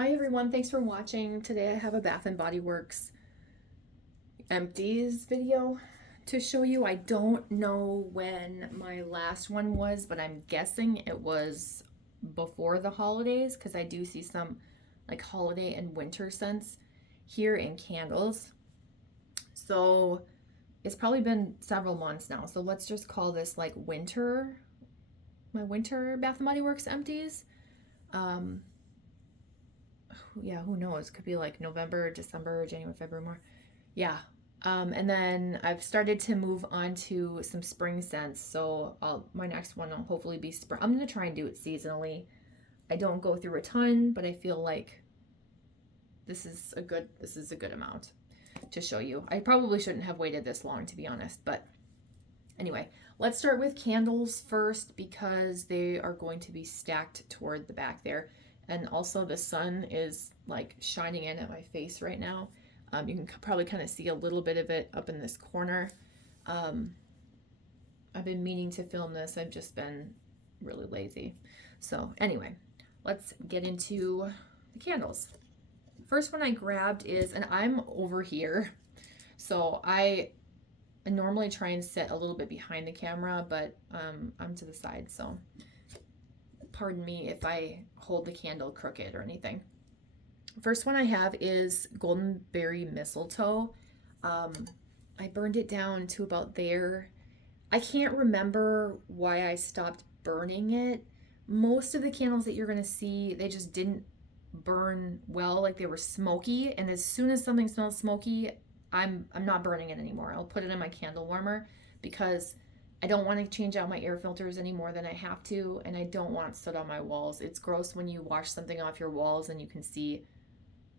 Hi everyone, thanks for watching. Today I have a Bath and Body Works Empties video to show you. I don't know when my last one was, but I'm guessing it was before the holidays because I do see some like holiday and winter scents here in candles. So it's probably been several months now. So let's just call this like my winter Bath and Body Works Empties. Um, yeah, who knows? Could be like November, December, January, February, March. Yeah. And then I've started to move on to some spring scents. So my next one will hopefully be spring. I'm going to try and do it seasonally. I don't go through a ton, but I feel like this is a good amount to show you. I probably shouldn't have waited this long, to be honest, but anyway, let's start with candles first because they are going to be stacked toward the back there. And also the sun is like shining in at my face right now. You can probably kind of see a little bit of it up in this corner. I've been meaning to film this. I've just been really lazy. So anyway, let's get into the candles. First one I grabbed is, and I'm over here. So I normally try and sit a little bit behind the camera, but I'm to the side. So pardon me if I hold the candle crooked or anything. First one I have is Golden Berry Mistletoe. I burned it down to about there. I can't remember why I stopped burning it. Most of the candles that you're going to see, they just didn't burn well, like they were smoky. And as soon as something smells smoky, I'm not burning it anymore. I'll put it in my candle warmer because I don't want to change out my air filters any more than I have to, and I don't want it stood on my walls. It's gross when you wash something off your walls and you can see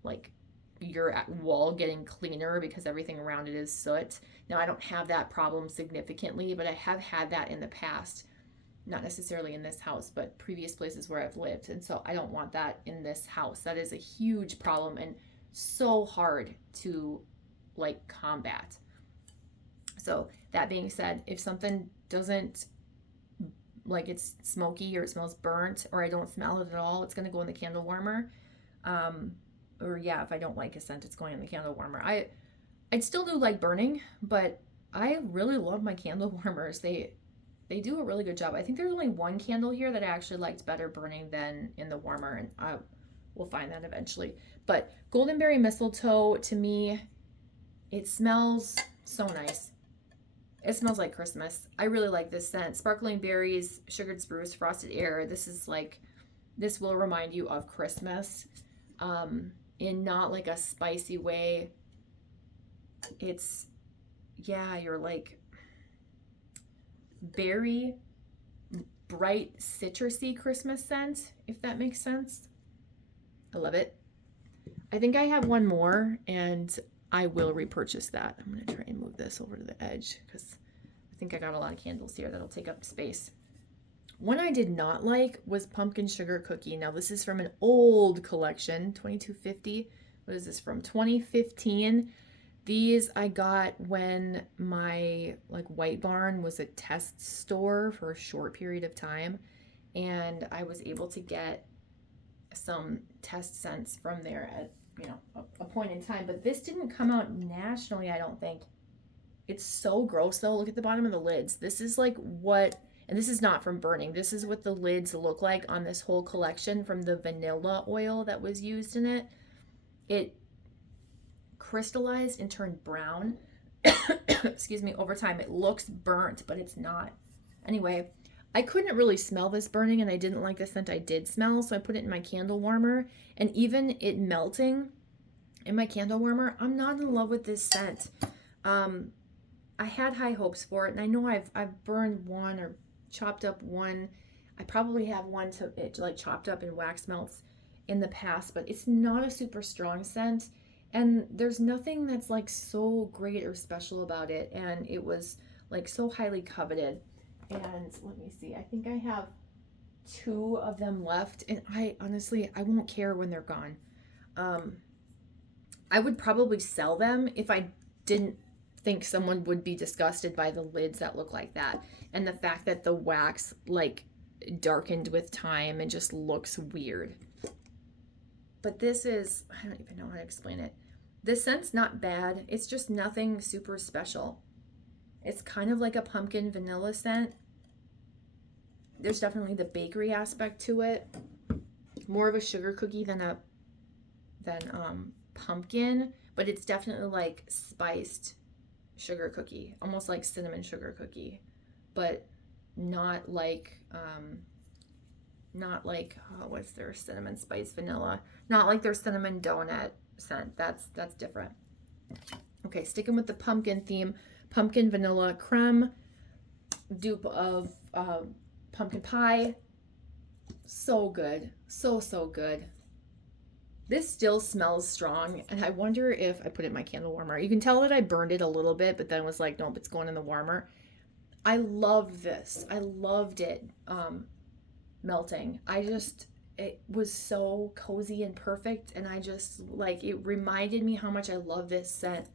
like your wall getting cleaner because everything around it is soot. Now, I don't have that problem significantly, but I have had that in the past. Not necessarily in this house, but previous places where I've lived. And so I don't want that in this house. That is a huge problem and so hard to like combat. So that being said, if something doesn't like it's smoky or it smells burnt or I don't smell it at all, it's going to go in the candle warmer. Or yeah, if I don't like a scent, it's going in the candle warmer. I'd still do like burning, but I really love my candle warmers. They do a really good job. I think there's only one candle here that I actually liked better burning than in the warmer, and I will find that eventually. But Golden Berry Mistletoe, to me, it smells so nice. It smells like Christmas. I really like this scent. Sparkling berries, sugared spruce, frosted air. This will remind you of Christmas, in not like a spicy way. It's, yeah, you're like berry, bright, citrusy Christmas scent, if that makes sense. I love it. I think I have one more, and I will repurchase that. I'm going to try and move this over to the edge because I think I got a lot of candles here that'll take up space. One I did not like was Pumpkin Sugar Cookie. Now, this is from an old collection, 2250. What is this from? 2015. These I got when my like White Barn was a test store for a short period of time, and I was able to get some test scents from there at a point in time. But this didn't come out nationally, I don't think. It's so gross though. Look at the bottom of the lids. This is like what, and this is not from burning. This is what the lids look like on this whole collection from the vanilla oil that was used in it. It crystallized and turned brown excuse me, over time. It looks burnt, but it's not. Anyway, I couldn't really smell this burning, and I didn't like the scent I did smell, so I put it in my candle warmer, and even it melting in my candle warmer, I'm not in love with this scent. I had high hopes for it, and I know I've burned one or chopped up one. I probably have one to it like chopped up in wax melts in the past, but it's not a super strong scent, and there's nothing that's like so great or special about it, and it was like so highly coveted. And let me see, I think I have 2 of them left, and I honestly, I won't care when they're gone. I would probably sell them if I didn't think someone would be disgusted by the lids that look like that, and the fact that the wax like darkened with time and just looks weird. But this is, I don't even know how to explain it. This scent's not bad. It's just nothing super special. It's kind of like a pumpkin vanilla scent. There's definitely the bakery aspect to it. More of a sugar cookie than pumpkin, but it's definitely like spiced sugar cookie, almost like cinnamon sugar cookie, but not like what's their cinnamon spice vanilla, not like their cinnamon donut scent. That's different. Okay, sticking with the pumpkin theme, pumpkin vanilla creme, dupe of pumpkin pie. So good, so good. This still smells strong, and I wonder if I put it in my candle warmer. You can tell that I burned it a little bit, but then was like, nope, it's going in the warmer. I love this. I loved it melting. It was so cozy and perfect, and I just, like, it reminded me how much I love this scent.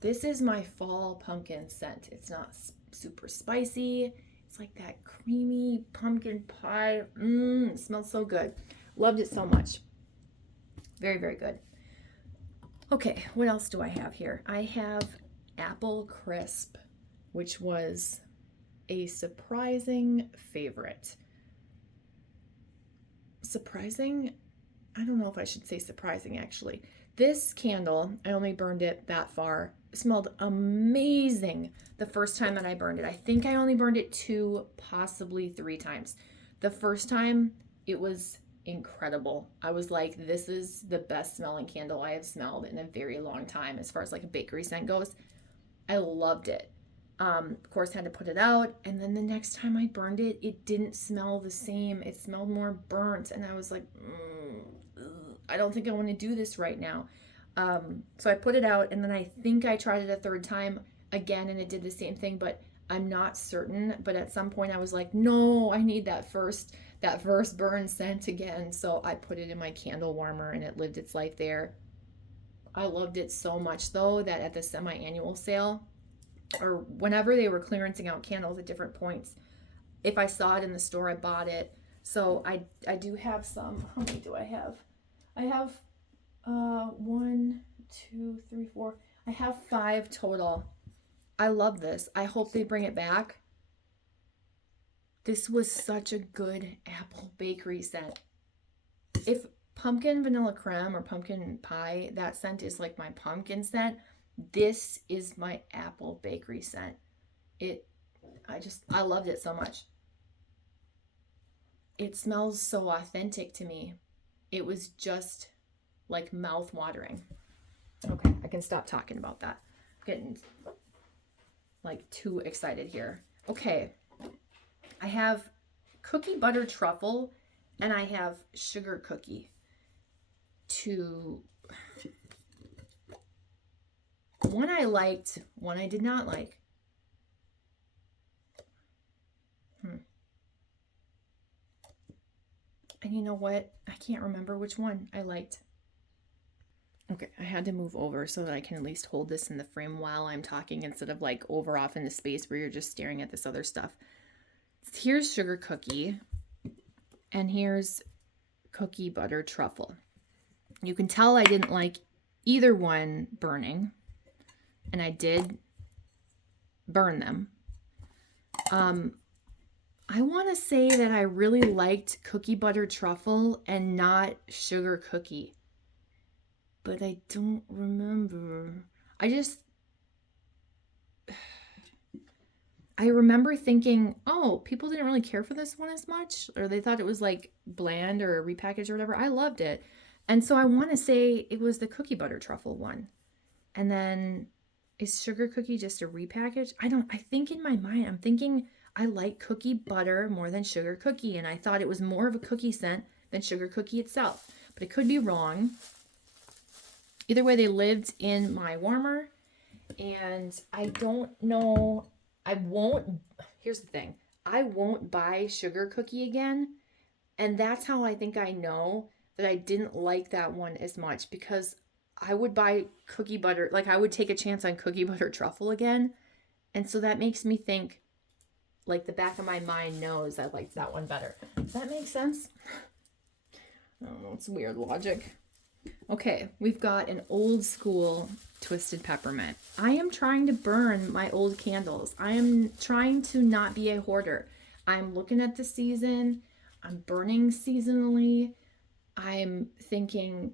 This is my fall pumpkin scent. It's not super spicy. It's like that creamy pumpkin pie. It smells so good. Loved it so much. Very, very good. Okay, what else do I have here? I have Apple Crisp, which was a surprising favorite. Surprising? I don't know if I should say surprising, actually. This candle, I only burned it that far. It smelled amazing the first time that I burned it. I think I only burned it 2, possibly 3 times. The first time, it was incredible. I was like, this is the best smelling candle I have smelled in a very long time as far as like a bakery scent goes. I loved it. Of course, had to put it out, and then the next time I burned it, it didn't smell the same. It smelled more burnt, and I was like, I don't think I want to do this right now. So I put it out, and then I think I tried it a 3rd time again, and it did the same thing, but I'm not certain. But at some point I was like, no, I need that first burn scent again. So I put it in my candle warmer, and it lived its life there. I loved it so much, though, that at the semi-annual sale, or whenever they were clearancing out candles at different points, if I saw it in the store, I bought it. So I do have some. How many do I have? I have 1, 2, 3, 4. I have 5 total. I love this. I hope they bring it back. This was such a good apple bakery scent. If pumpkin vanilla creme or pumpkin pie, that scent is like my pumpkin scent, this is my apple bakery scent. I loved it so much. It smells so authentic to me. It was just like mouth watering. Okay, I can stop talking about that. I'm getting like too excited here. Okay, I have cookie butter truffle and I have sugar cookie. One I liked, one I did not like. And you know what? I can't remember which one I liked. Okay, I had to move over so that I can at least hold this in the frame while I'm talking instead of like over off in the space where you're just staring at this other stuff. Here's sugar cookie and here's cookie butter truffle. You can tell I didn't like either one burning, and I did burn them. I want to say that I really liked cookie butter truffle and not sugar cookie, but I don't remember. I remember thinking, oh, people didn't really care for this one as much, or they thought it was like bland or repackaged or whatever. I loved it. And so I want to say it was the cookie butter truffle one. And then is sugar cookie just a repackage? I think in my mind, I'm thinking I like cookie butter more than sugar cookie. And I thought it was more of a cookie scent than sugar cookie itself. But it could be wrong. Either way, they lived in my warmer. And I don't know. Here's the thing. I won't buy sugar cookie again. And that's how I think I know that I didn't like that one as much, because I would buy cookie butter, like I would take a chance on cookie butter truffle again. And so that makes me think, like the back of my mind knows I liked that one better. Does that make sense? I don't know, it's weird logic. Okay, we've got an old school twisted peppermint. I am trying to burn my old candles. I am trying to not be a hoarder. I'm looking at the season. I'm burning seasonally. I'm thinking,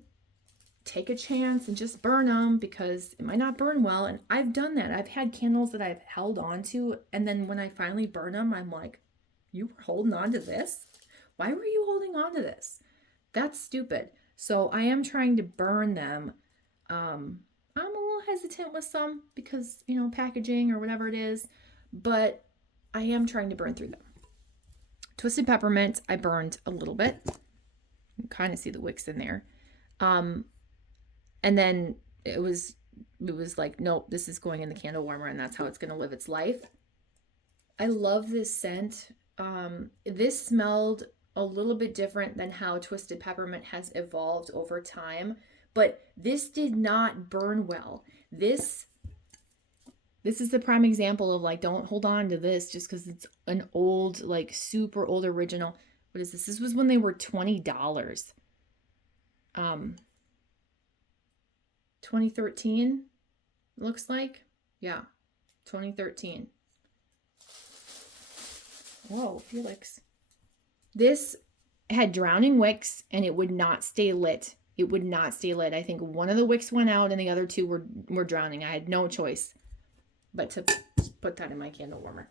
take a chance and just burn them because it might not burn well. And I've done that. I've had candles that I've held on to, and then when I finally burn them, I'm like, you were holding on to this? Why were you holding on to this? That's stupid. So I am trying to burn them. I'm a little hesitant with some because, you know, packaging or whatever it is, but I am trying to burn through them. Twisted peppermint, I burned a little bit. You can kind of see the wicks in there. And then it was like, nope, this is going in the candle warmer and that's how it's going to live its life. I love this scent. This smelled a little bit different than how twisted peppermint has evolved over time, but this did not burn well. This is the prime example of like, don't hold on to this just because it's an old, like super old original. What is this? This was when they were $20. 2013 looks like. Yeah, 2013. Whoa, Felix. This had drowning wicks and it would not stay lit. It would not stay lit. I think one of the wicks went out and the other two were drowning. I had no choice but to put that in my candle warmer.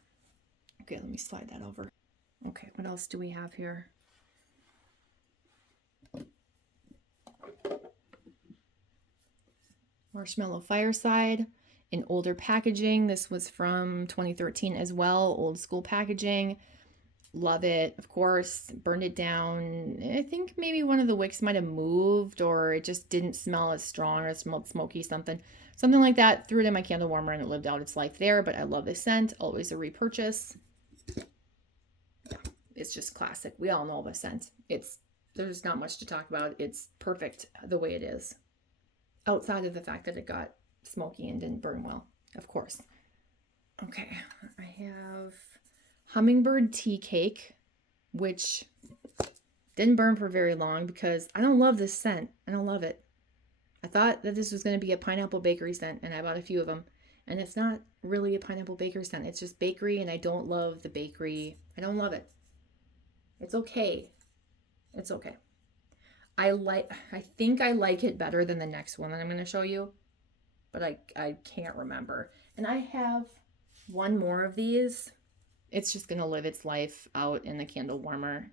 Okay, let me slide that over. Okay, what else do we have here? Marshmallow Fireside in older packaging. This was from 2013 as well, old school packaging. Love it, of course. Burned it down. I think maybe one of the wicks might have moved or it just didn't smell as strong or it smelled smoky, something like that. Threw it in my candle warmer and it lived out its life there, but I love this scent. Always a repurchase. Yeah, it's just classic. We all know the scent. There's not much to talk about. It's perfect the way it is. Outside of the fact that it got smoky and didn't burn well, of course. Okay, I have Hummingbird Tea Cake, which didn't burn for very long because I don't love this scent. I don't love it. I thought that this was going to be a pineapple bakery scent, and I bought a few of them. And it's not really a pineapple bakery scent. It's just bakery, and I don't love the bakery. I don't love it. It's okay. It's okay. I think I like it better than the next one that I'm going to show you, but I can't remember. And I have one more of these. It's just going to live its life out in the candle warmer,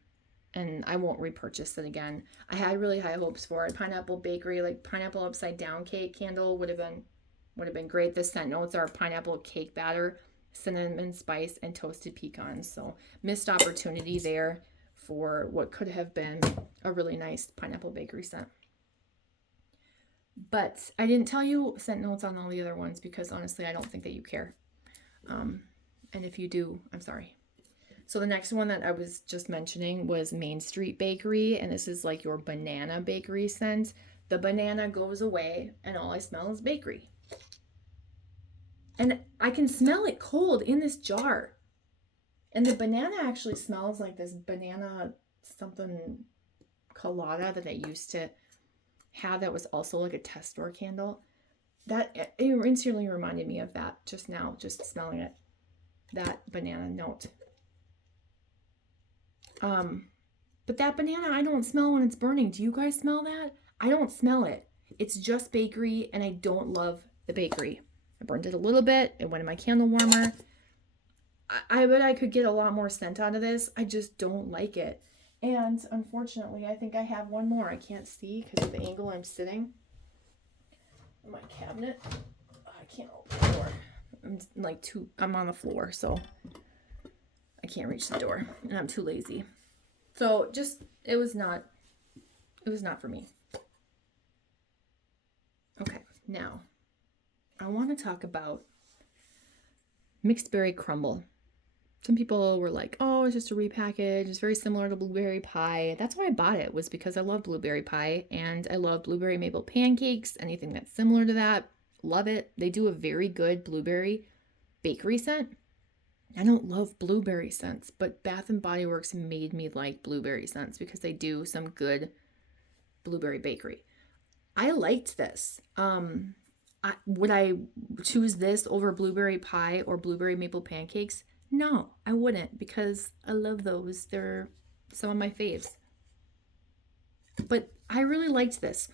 and I won't repurchase it again. I had really high hopes for it. Pineapple bakery, like pineapple upside down cake candle would have been great. The scent notes are pineapple cake batter, cinnamon spice, and toasted pecans. So missed opportunity there for what could have been a really nice pineapple bakery scent. But I didn't tell you scent notes on all the other ones because honestly, I don't think that you care. And if you do, I'm sorry. So the next one that I was just mentioning was Main Street Bakery, and this is like your banana bakery scent. The banana goes away, and all I smell is bakery. And I can smell it cold in this jar. And the banana actually smells like this banana something colada that I used to have that was also like a test store candle. That it instantly reminded me of that just now, just smelling it. That banana note. But that banana I don't smell when it's burning. Do you guys smell that? I don't smell it. It's just bakery, and I don't love the bakery. I burned it a little bit. It went in my candle warmer. I bet I could get a lot more scent out of this. I just don't like it. And unfortunately, I think I have one more. I can't see because of the angle I'm sitting in my cabinet. I can't open the door. I'm on the floor, so I can't reach the door, and I'm too lazy. So it was not for me. Okay, now I want to talk about mixed berry crumble. Some people were like, oh, it's just a repackage. It's very similar to blueberry pie. That's why I bought it, was because I love blueberry pie and I love blueberry maple pancakes. Anything that's similar to that, love it. They do a very good blueberry bakery scent. I don't love blueberry scents, but Bath and Body Works made me like blueberry scents because they do some good Blueberry Bakery. I liked this. Would I choose this over blueberry pie or blueberry maple pancakes? No, I wouldn't, because I love those. They're some of my faves. But I really liked this.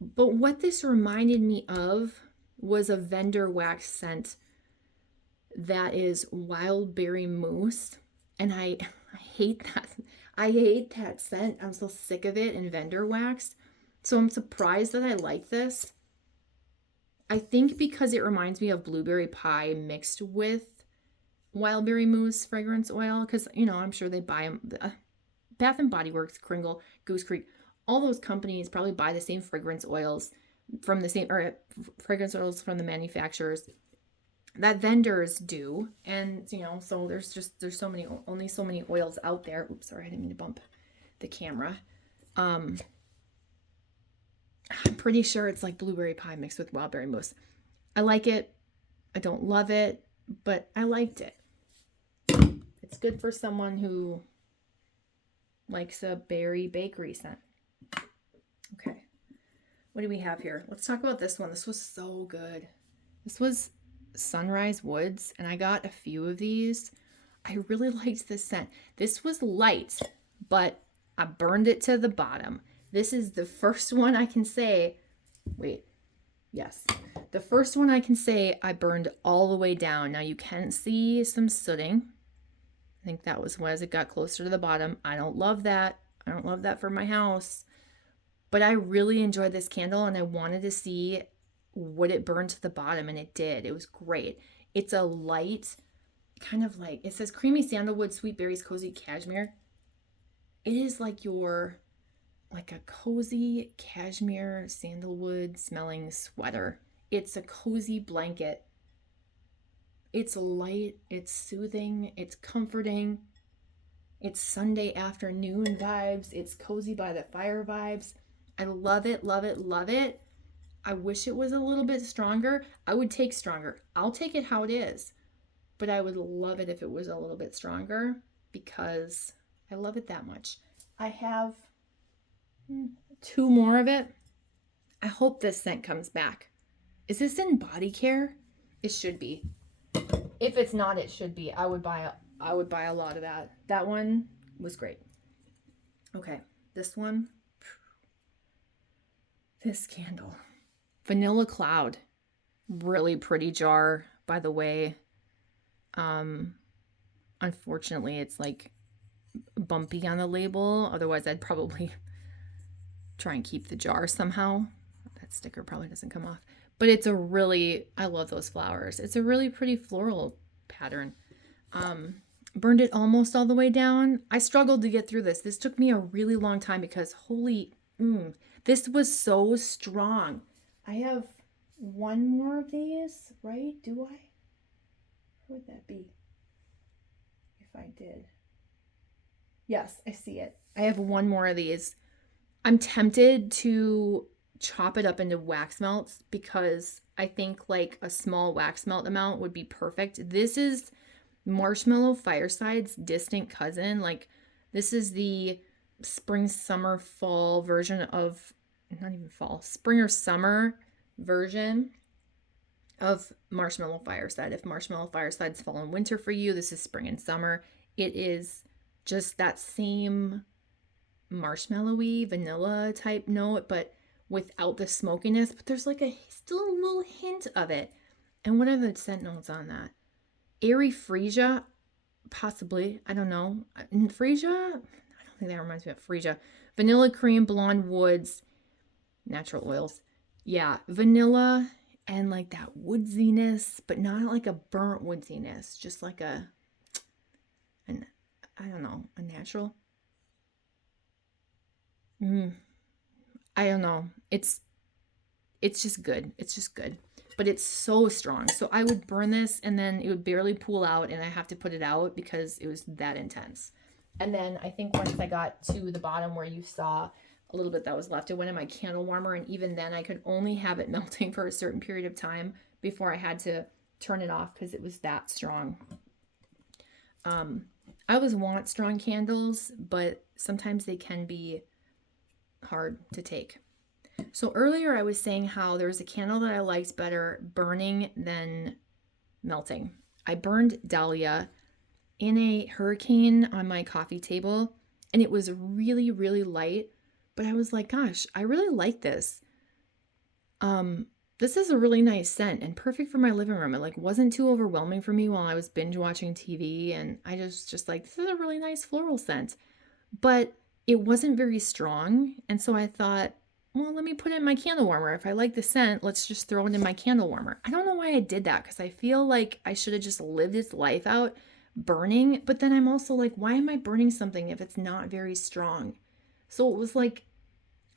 But what this reminded me of was a vendor wax scent that is wild berry mousse. And I hate that. I hate that scent. I'm so sick of it in vendor wax. So I'm surprised that I like this. I think because it reminds me of blueberry pie mixed with wild berry mousse fragrance oil. Because, you know, I'm sure they buy them. Bath and Body Works, Kringle, Goose Creek, all those companies probably buy the same fragrance oils from the same, or fragrance oils from the manufacturers that vendors do. And, you know, so there's only so many oils out there. Oops, sorry, I didn't mean to bump the camera. I'm pretty sure it's like blueberry pie mixed with wild berry mousse. I like it. I don't love it, but I liked it. It's good for someone who likes a berry bakery scent. Okay. What do we have here? Let's talk about this one. This was so good. This was Sunrise Woods, and I got a few of these. I really liked this scent. This was light, but I burned it to the bottom. This is the first one I can say, the first one I can say I burned all the way down. Now you can see some sooting. I think that was as it got closer to the bottom. I don't love that. I don't love that for my house. But I really enjoyed this candle, and I wanted to see would it burn to the bottom, and it did. It was great. It's a light, kind of like, it says creamy sandalwood, sweet berries, cozy cashmere. It is like a cozy cashmere sandalwood smelling sweater. It's a cozy blanket. It's light, it's soothing, it's comforting. It's Sunday afternoon vibes. It's cozy by the fire vibes. I love it, love it, love it. I wish it was a little bit stronger. I would take stronger. I'll take it how it is. But I would love it if it was a little bit stronger because I love it that much. I have 2 more of it. I hope this scent comes back. Is this in body care? It should be. If it's not, it should be. I would buy a lot of that. That one was great. Okay, this one. This candle. Vanilla Cloud. Really pretty jar, by the way. Unfortunately, it's like bumpy on the label. Otherwise, I'd probably try and keep the jar somehow. That sticker probably doesn't come off. But it's I love those flowers. It's a really pretty floral pattern. Burned it almost all the way down. I struggled to get through this. This took me a really long time because this was so strong. I have 1 more of these, right? Do I? Who would that be? If I did. Yes, I see it. I have 1 more of these. I'm tempted to chop it up into wax melts because I think like a small wax melt amount would be perfect. This is Marshmallow Fireside's distant cousin. Like, this is the spring, summer, fall version of, not even fall, spring or summer version of Marshmallow Fireside. If Marshmallow Fireside's fall and winter for you, this is spring and summer. It is just that same marshmallowy vanilla type note, but without the smokiness. But there's like still a little hint of it. And what are the scent notes on that? Airy Freesia, possibly. I don't know. Freesia? I don't think that reminds me of Freesia. Vanilla cream, blonde woods, natural oils. Yeah, vanilla and like that woodsiness, but not like a burnt woodsiness. Just like I don't know, a natural. I don't know. It's just good. It's just good. But it's so strong. So I would burn this and then it would barely pool out and I have to put it out because it was that intense. And then I think once I got to the bottom where you saw a little bit that was left, it went in my candle warmer, and even then I could only have it melting for a certain period of time before I had to turn it off because it was that strong. I always want strong candles, but sometimes they can be hard to take. So earlier I was saying how there was a candle that I liked better burning than melting. I burned Dahlia in a hurricane on my coffee table, and it was really, really light, but I was like, gosh, I really like this. This is a really nice scent and perfect for my living room. It like wasn't too overwhelming for me while I was binge watching TV, and I just like, this is a really nice floral scent. But it wasn't very strong, and so I thought, well, let me put it in my candle warmer. If I like the scent, let's just throw it in my candle warmer. I don't know why I did that, because I feel like I should have just lived its life out burning, but then I'm also like, why am I burning something if it's not very strong? So it was like,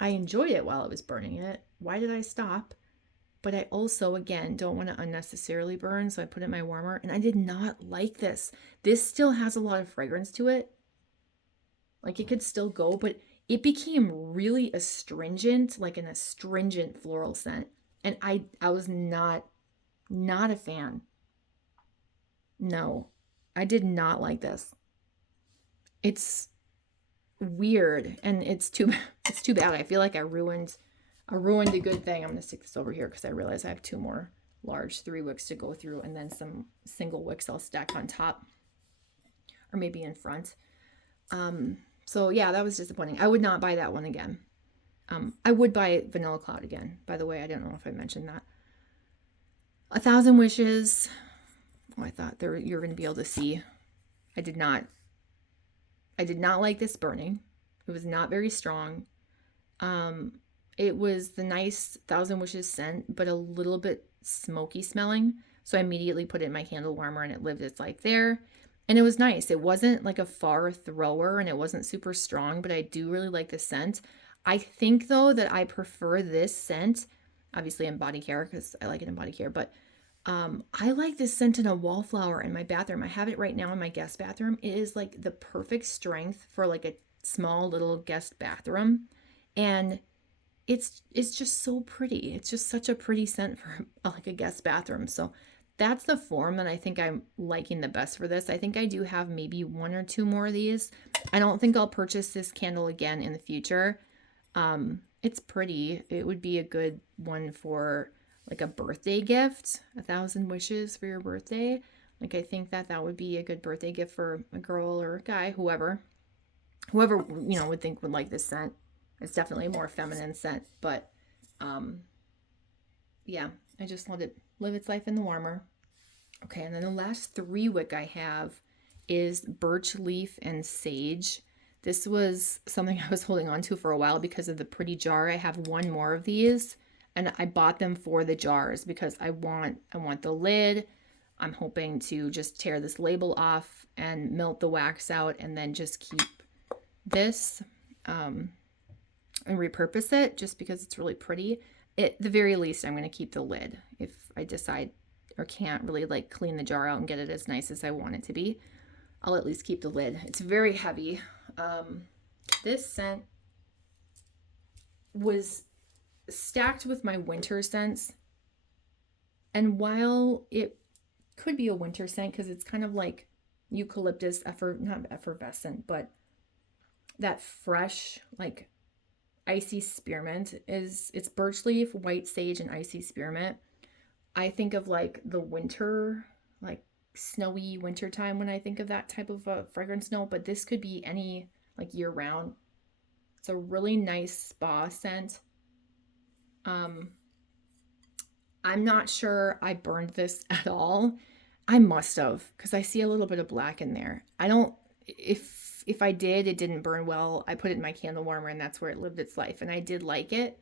I enjoyed it while I was burning it. Why did I stop? But I also, again, don't want to unnecessarily burn, so I put it in my warmer, and I did not like this. This still has a lot of fragrance to it. Like, it could still go, but it became really astringent, like an astringent floral scent. And I was not a fan. No, I did not like this. It's weird, and it's too bad. I feel like I ruined a good thing. I'm gonna stick this over here because I realize I have 2 more large 3 wicks to go through, and then some single wicks I'll stack on top, or maybe in front. So yeah, that was disappointing. I would not buy that one again. I would buy Vanilla Cloud again. By the way, I don't know if I mentioned that. 1,000 Wishes. Oh, I thought you're going to be able to see. I did not like this burning. It was not very strong. It was the nice 1,000 Wishes scent, but a little bit smoky smelling. So I immediately put it in my candle warmer, and it lived its life there. And it was nice. It wasn't like a far thrower, and it wasn't super strong, but I do really like the scent. I think, though, that I prefer this scent, obviously in body care, because I like it in body care, but I like this scent in a wallflower in my bathroom. I have it right now in my guest bathroom. It is like the perfect strength for like a small little guest bathroom. And it's just so pretty. It's just such a pretty scent for like a guest bathroom. So that's the form that I think I'm liking the best for this. I think I do have maybe 1 or 2 more of these. I don't think I'll purchase this candle again in the future. It's pretty. It would be a good one for like a birthday gift, 1,000 wishes for your birthday. Like, I think that would be a good birthday gift for a girl or a guy, whoever, would think would like this scent. It's definitely a more feminine scent, but, yeah, I just let it live its life in the warmer. Okay, and then the last 3 wick I have is birch leaf and sage. This was something I was holding on to for a while because of the pretty jar. I have 1 more of these, and I bought them for the jars because I want the lid. I'm hoping to just tear this label off and melt the wax out, and then just keep this and repurpose it just because it's really pretty. At the very least, I'm going to keep the lid if I decide or can't really like clean the jar out and get it as nice as I want it to be. I'll at least keep the lid. It's very heavy. This scent was stacked with my winter scents, and while it could be a winter scent because it's kind of like eucalyptus, not effervescent, but that fresh like icy spearmint it's birch leaf, white sage, and icy spearmint. I think of like the winter, like snowy winter time when I think of that type of fragrance note, but this could be any like year round. It's a really nice spa scent. I'm not sure I burned this at all. I must have, because I see a little bit of black in there. I don't, if I did, it didn't burn well. I put it in my candle warmer, and that's where it lived its life, and I did like it.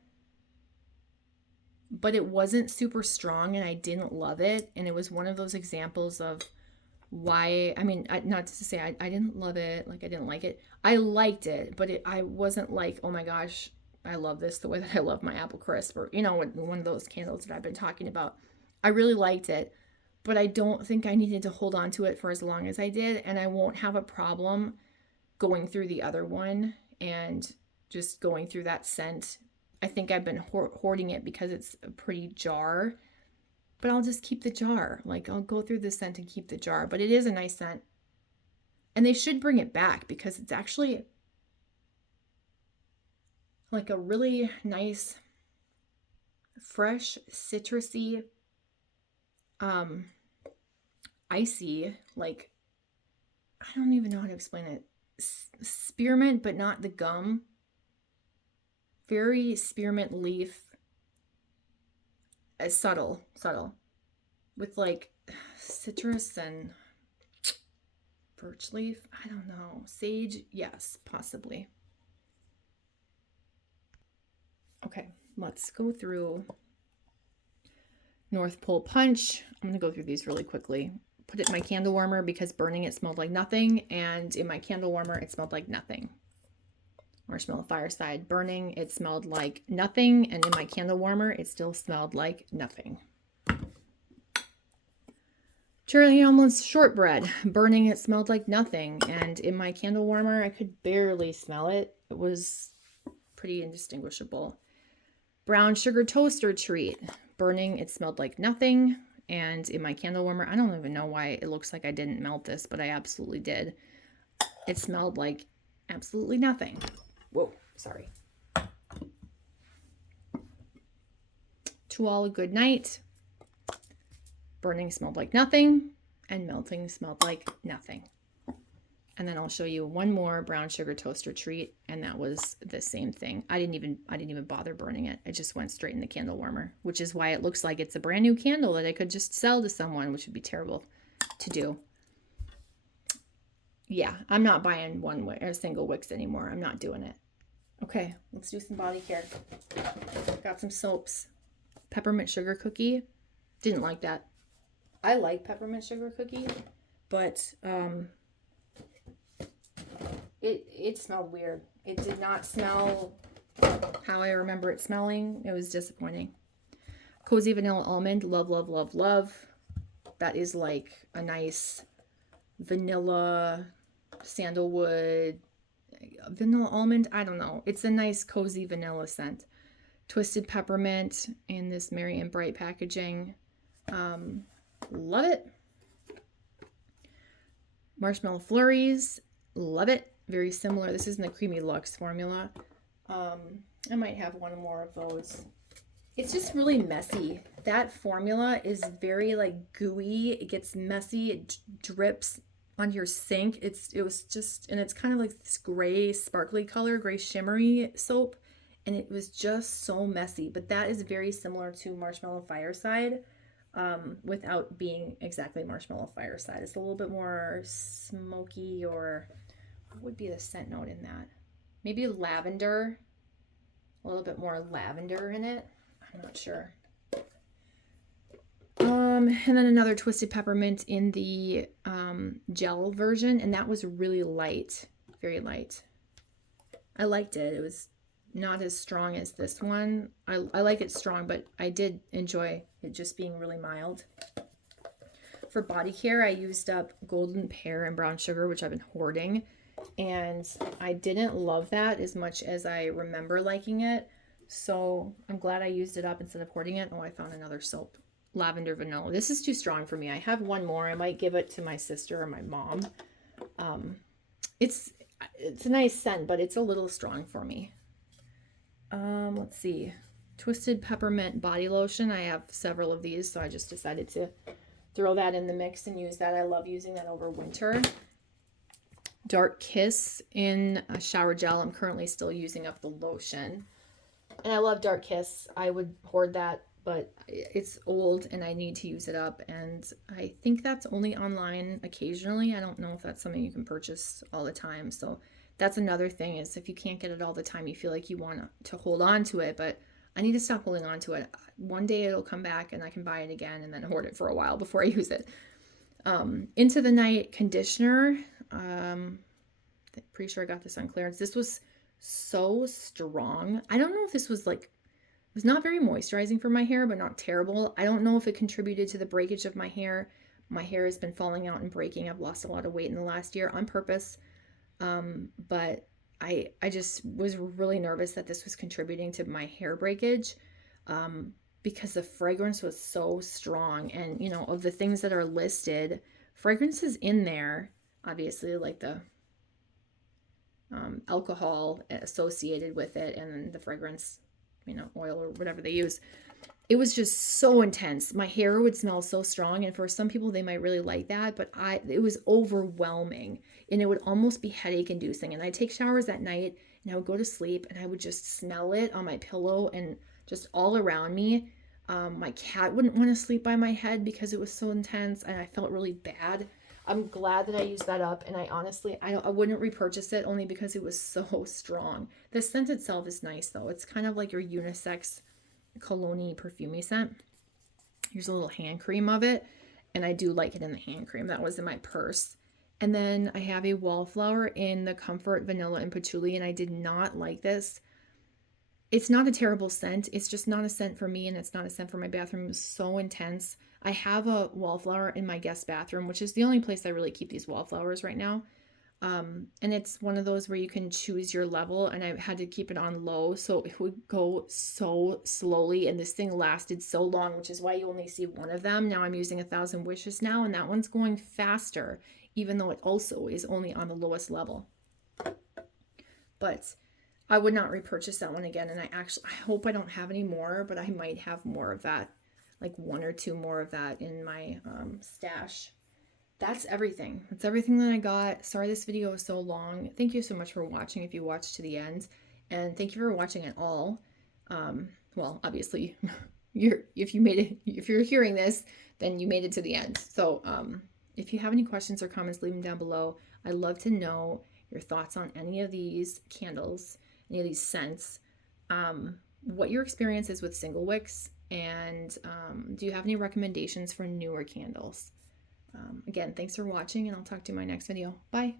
But it wasn't super strong, and I didn't love it. And it was one of those examples of why, I mean, not to say I didn't love it, like I didn't like it. I liked it, but I wasn't like, oh my gosh, I love this the way that I love my apple crisp, or, one of those candles that I've been talking about. I really liked it, but I don't think I needed to hold on to it for as long as I did. And I won't have a problem going through the other one and just going through that scent. I think I've been hoarding it because it's a pretty jar, but I'll just keep the jar. Like, I'll go through the scent and keep the jar, but it is a nice scent. And they should bring it back because it's actually, like a really nice, fresh, citrusy, icy, like, I don't even know how to explain it. Spearmint, but not the gum. Very spearmint leaf. Subtle, with like citrus and birch leaf. I don't know. Sage, yes, possibly. Okay, let's go through North Pole Punch. I'm gonna go through these really quickly. Put it in my candle warmer because burning it smelled like nothing, and in my candle warmer it smelled like nothing. Marshmallow Fireside, burning it smelled like nothing, and in my candle warmer it still smelled like nothing. Charlie Almond's Shortbread, burning it smelled like nothing, and in my candle warmer I could barely smell it. It was pretty indistinguishable. Brown Sugar Toaster Treat, burning it smelled like nothing, and in my candle warmer, I don't even know why it looks like I didn't melt this, but I absolutely did. It smelled like absolutely nothing. Whoa, sorry. To All a Good Night, burning smelled like nothing, and melting smelled like nothing. And then I'll show you one more Brown Sugar Toaster Treat, and that was the same thing. I didn't even bother burning it. It just went straight in the candle warmer, which is why it looks like it's a brand new candle that I could just sell to someone, which would be terrible to do. Yeah, I'm not buying a single wicks anymore. I'm not doing it. Okay, let's do some body care. Got some soaps. Peppermint Sugar Cookie. Didn't like that. I like Peppermint Sugar Cookie, but it smelled weird. It did not smell how I remember it smelling. It was disappointing. Cozy Vanilla Almond. Love, love, love, love. That is like a nice vanilla, sandalwood, vanilla almond. I don't know. It's a nice cozy vanilla scent. Twisted Peppermint in this Merry and Bright packaging. Love it. Marshmallow Flurries. Love it. Very similar. This is in the Creamy Luxe formula. I might have one more of those. It's just really messy. That formula is very like gooey. It gets messy. It drips on your sink. It was just, and it's kind of like this gray sparkly color, gray shimmery soap, and it was just so messy. But that is very similar to Marshmallow Fireside, without being exactly Marshmallow Fireside. It's a little bit more smoky, or what would be the scent note in that? Maybe lavender, a little bit more lavender in it. I'm not sure. And then another Twisted Peppermint in the gel version, and that was really light, very light. I liked it. It was not as strong as this one. I like it strong, but I did enjoy it just being really mild. For body care, I used up Golden Pear and Brown Sugar, which I've been hoarding, and I didn't love that as much as I remember liking it. So I'm glad I used it up instead of hoarding it. Oh, I found another soap. Lavender Vanilla. This is too strong for me. I have one more. I might give it to my sister or my mom. It's a nice scent, but it's a little strong for me. Let's see. Twisted Peppermint Body Lotion. I have several of these, so I just decided to throw that in the mix and use that. I love using that over winter. Dark Kiss in a shower gel. I'm currently still using up the lotion. And I love Dark Kiss. I would hoard that, but it's old and I need to use it up. And I think that's only online occasionally. I don't know if that's something you can purchase all the time. So that's another thing, is if you can't get it all the time, you feel like you want to hold on to it. But I need to stop holding on to it. One day it'll come back and I can buy it again and then hoard it for a while before I use it. Into the Night Conditioner. Pretty sure I got this on clearance. This was so strong. I don't know if this was like, it was not very moisturizing for my hair, but not terrible. I don't know if it contributed to the breakage of my hair. My hair has been falling out and breaking. I've lost a lot of weight in the last year on purpose. But I just was really nervous that this was contributing to my hair breakage, because the fragrance was so strong. And, you know, of the things that are listed, fragrances in there, obviously, like the alcohol associated with it, and the fragrance, oil or whatever they use. It was just so intense. My hair would smell so strong, and for some people they might really like that, but it was overwhelming, and it would almost be headache inducing. And I take showers at night, and I would go to sleep, and I would just smell it on my pillow and just all around me. My cat wouldn't want to sleep by my head because it was so intense, and I felt really bad. I'm glad that I used that up, and I wouldn't repurchase it only because it was so strong. The scent itself is nice though. It's kind of like your unisex cologne perfumey scent. Here's a little hand cream of it, and I do like it in the hand cream. That was in my purse. And then I have a wallflower in the Comfort Vanilla and Patchouli, and I did not like this. It's not a terrible scent. It's just not a scent for me, and it's not a scent for my bathroom. It was so intense. I have a wallflower in my guest bathroom, which is the only place I really keep these wallflowers right now. And it's one of those where you can choose your level, and I had to keep it on low so it would go so slowly, and this thing lasted so long, which is why you only see one of them. Now I'm using 1,000 Wishes now, and that one's going faster, even though it also is only on the lowest level. But I would not repurchase that one again, and I hope I don't have any more, but I might have more of that, like 1 or 2 more of that in my stash. That's everything. That's everything that I got. Sorry this video was so long. Thank you so much for watching if you watched to the end, and thank you for watching at all. Well, obviously, if you're hearing this, then you made it to the end. So if you have any questions or comments, leave them down below. I'd love to know your thoughts on any of these candles, any of these scents, what your experience is with single wicks, and do you have any recommendations for newer candles? Again, thanks for watching, and I'll talk to you in my next video. Bye.